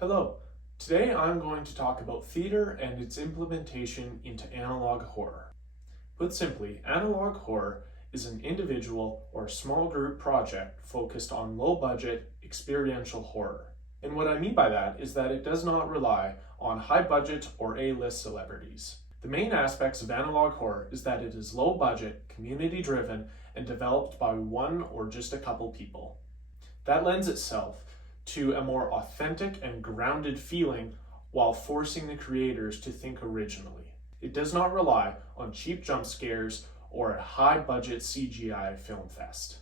Hello. Today I'm going to talk about theater and its implementation into analog horror. Put simply, analog horror is an individual or small group project focused on low budget experiential horror. And what I mean by that is that it does not rely on high budget or A-list celebrities. The main aspects of analog horror is that it is low budget, community driven, and developed by one or just a couple people. That lends itself to a more authentic and grounded feeling while forcing the creators to think originally. It does not rely on cheap jump scares or a high-budget CGI film fest.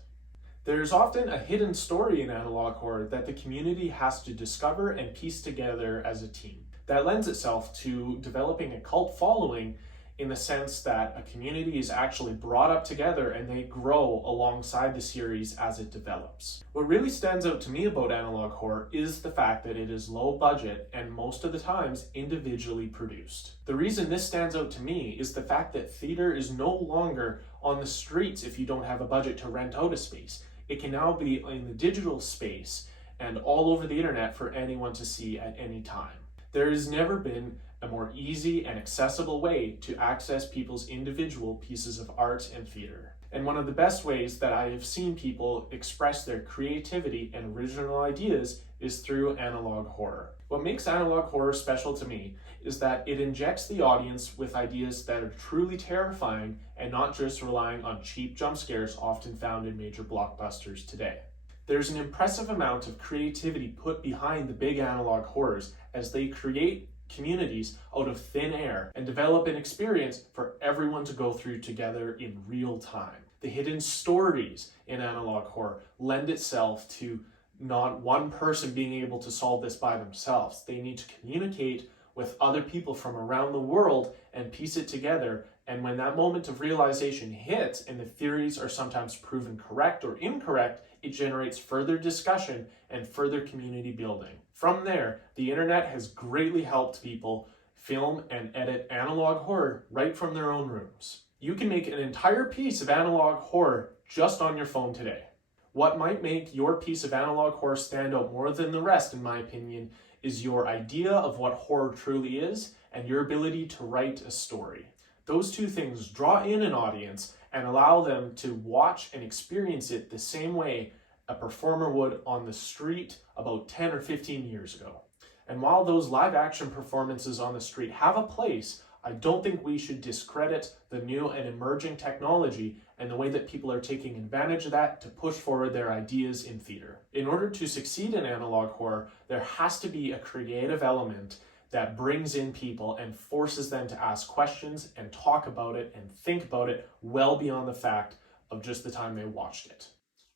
There is often a hidden story in analog horror that the community has to discover and piece together as a team. That lends itself to developing a cult following in the sense that a community is actually brought up together and they grow alongside the series as it develops. What really stands out to me about analog horror is the fact that it is low budget and most of the times individually produced. The reason this stands out to me is the fact that theater is no longer on the streets if you don't have a budget to rent out a space. It can now be in the digital space and all over the internet for anyone to see at any time. There has never been a more easy and accessible way to access people's individual pieces of art and theater. And one of the best ways that I have seen people express their creativity and original ideas is through analog horror. What makes analog horror special to me is that it injects the audience with ideas that are truly terrifying and not just relying on cheap jump scares often found in major blockbusters today. There's an impressive amount of creativity put behind the big analog horrors as they create communities out of thin air and develop an experience for everyone to go through together in real time. The hidden stories in analog horror lend itself to not one person being able to solve this by themselves. They need to communicate with other people from around the world and piece it together. And when that moment of realization hits and the theories are sometimes proven correct or incorrect, it generates further discussion and further community building. From there, the internet has greatly helped people film and edit analog horror right from their own rooms. You can make an entire piece of analog horror just on your phone today. What might make your piece of analog horror stand out more than the rest, in my opinion, is your idea of what horror truly is and your ability to write a story. Those two things draw in an audience and allow them to watch and experience it the same way a performer would on the street about 10 or 15 years ago. And while those live action performances on the street have a place, I don't think we should discredit the new and emerging technology and the way that people are taking advantage of that to push forward their ideas in theater. In order to succeed in analog horror, there has to be a creative element that brings in people and forces them to ask questions and talk about it and think about it well beyond the fact of just the time they watched it.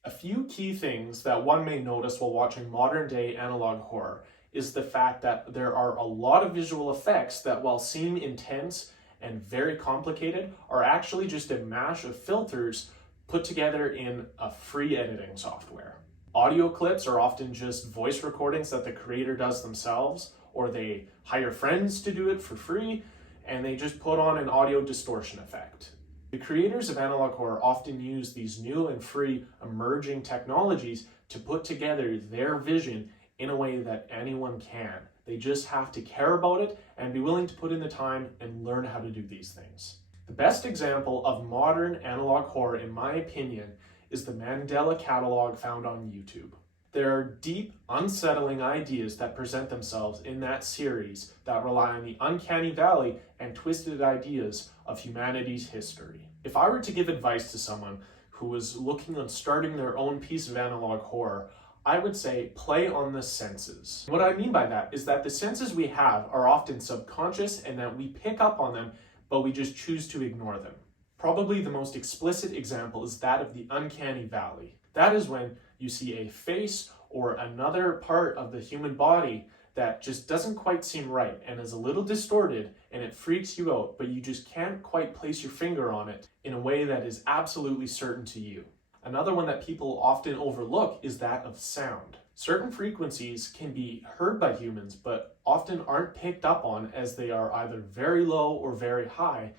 A few key things that one may notice while watching modern day analog horror is the fact that there are a lot of visual effects that, while seem intense and very complicated, are actually just a mash of filters put together in a free editing software. Audio clips are often just voice recordings that the creator does themselves, or they hire friends to do it for free, and they just put on an audio distortion effect. The creators of analog horror often use these new and free emerging technologies to put together their vision in a way that anyone can. They just have to care about it and be willing to put in the time and learn how to do these things. The best example of modern analog horror, in my opinion, is the Mandela catalog found on YouTube. There are deep, unsettling ideas that present themselves in that series that rely on the uncanny valley and twisted ideas of humanity's history. If I were to give advice to someone who was looking on starting their own piece of analog horror, I would say play on the senses. What I mean by that is that the senses we have are often subconscious and that we pick up on them, but we just choose to ignore them. Probably the most explicit example is that of the uncanny valley. That is when you see a face or another part of the human body that just doesn't quite seem right and is a little distorted, and it freaks you out, but you just can't quite place your finger on it in a way that is absolutely certain to you. Another one that people often overlook is that of sound. Certain frequencies can be heard by humans, but often aren't picked up on as they are either very low or very high,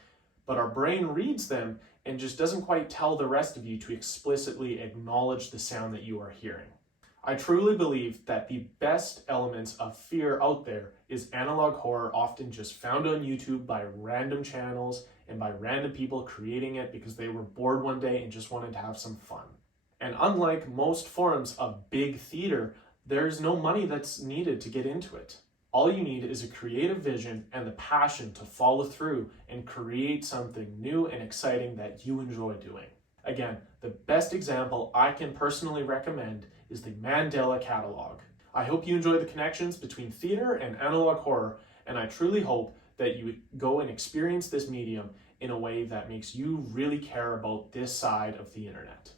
but our brain reads them and just doesn't quite tell the rest of you to explicitly acknowledge the sound that you are hearing. I truly believe that the best elements of fear out there is analog horror, often just found on YouTube by random channels and by random people creating it because they were bored one day and just wanted to have some fun. And unlike most forms of big theater, there's no money that's needed to get into it. All you need is a creative vision and the passion to follow through and create something new and exciting that you enjoy doing. Again, the best example I can personally recommend is the Mandela Catalog. I hope you enjoy the connections between theater and analog horror, and I truly hope that you go and experience this medium in a way that makes you really care about this side of the internet.